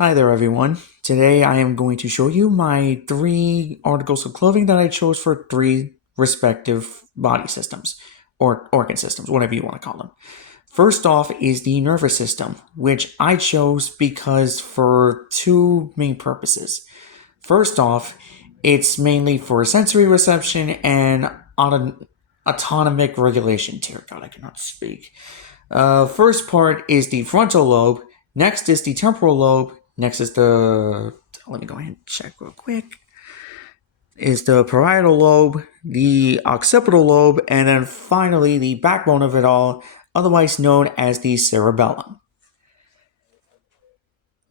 Hi there, everyone. Today I am going to show you my 3 articles of clothing that I chose for 3 respective body systems, or organ systems, whatever you want to call them. First off is the nervous system, which I chose because for 2 main purposes. First off, it's mainly for sensory reception and autonomic regulation. Dear God, I cannot speak. First part is the frontal lobe. Next is the temporal lobe. Next is the. Let me go ahead and check real quick. Is the parietal lobe, the occipital lobe, and then finally the backbone of it all, otherwise known as the cerebellum.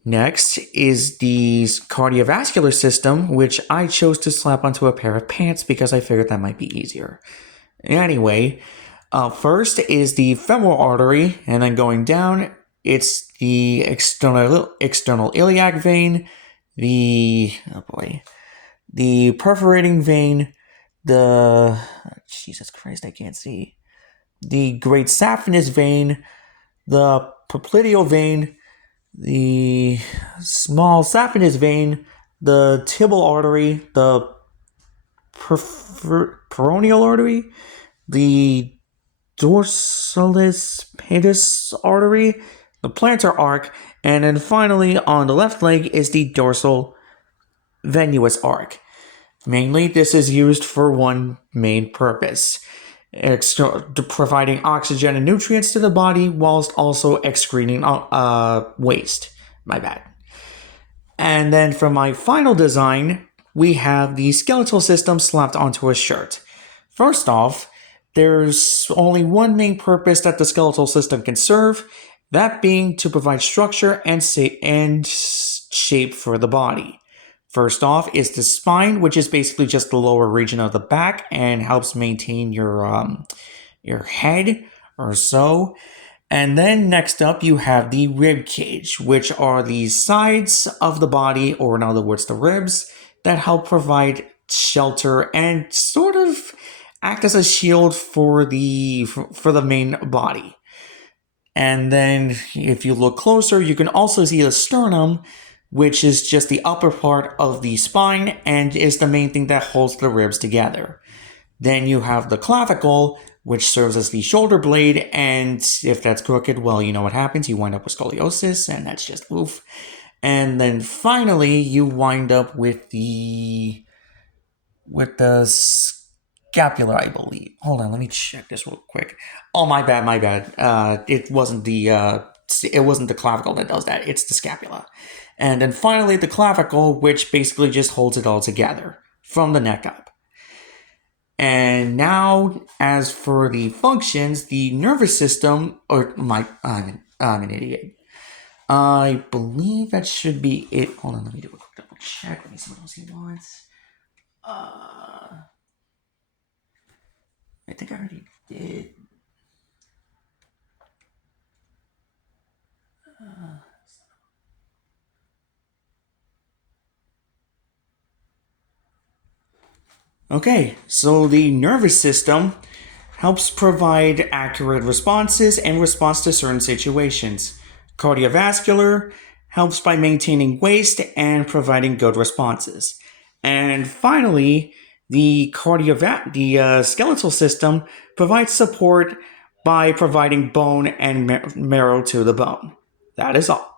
Next is the cardiovascular system, which I chose to slap onto a pair of pants because I figured that might be easier. Anyway, first is the femoral artery, and then going down, it's the external iliac vein, the perforating vein, the Jesus Christ, I can't see, the great saphenous vein, the popliteal vein, the small saphenous vein, the tibial artery, the peroneal artery, the dorsalis pedis artery, the plantar arc, and then finally on the left leg is the dorsal venous arc. Mainly, this is used for one main purpose: providing oxygen and nutrients to the body whilst also excreting waste. My bad. And then for my final design, we have the skeletal system slapped onto a shirt. First off, there's only one main purpose that the skeletal system can serve, that being to provide structure and shape for the body. First off is the spine, which is basically just the lower region of the back and helps maintain your head or so. And then next up you have the rib cage, which are the sides of the body, or in other words the ribs, that help provide shelter and sort of act as a shield for the main body. And then if you look closer, you can also see the sternum, which is just the upper part of the spine and is the main thing that holds the ribs together. Then you have the clavicle, which serves as the shoulder blade, and if that's crooked, well, you know what happens. You wind up with scoliosis, and that's just oof. And then finally, you wind up with the scapula, I believe. Hold on, let me check this real quick. Oh, my bad. It wasn't the clavicle that does that. It's the scapula. And then finally, the clavicle, which basically just holds it all together from the neck up. And now, as for the functions, the nervous system, I'm an idiot. I believe that should be it. Hold on, let me do a quick double check. Let me see what else he wants. I think I already did. Okay, so the nervous system helps provide accurate responses in response to certain situations. Cardiovascular helps by maintaining waste and providing good responses. And finally, the skeletal system provides support by providing bone and marrow to the bone. That is all.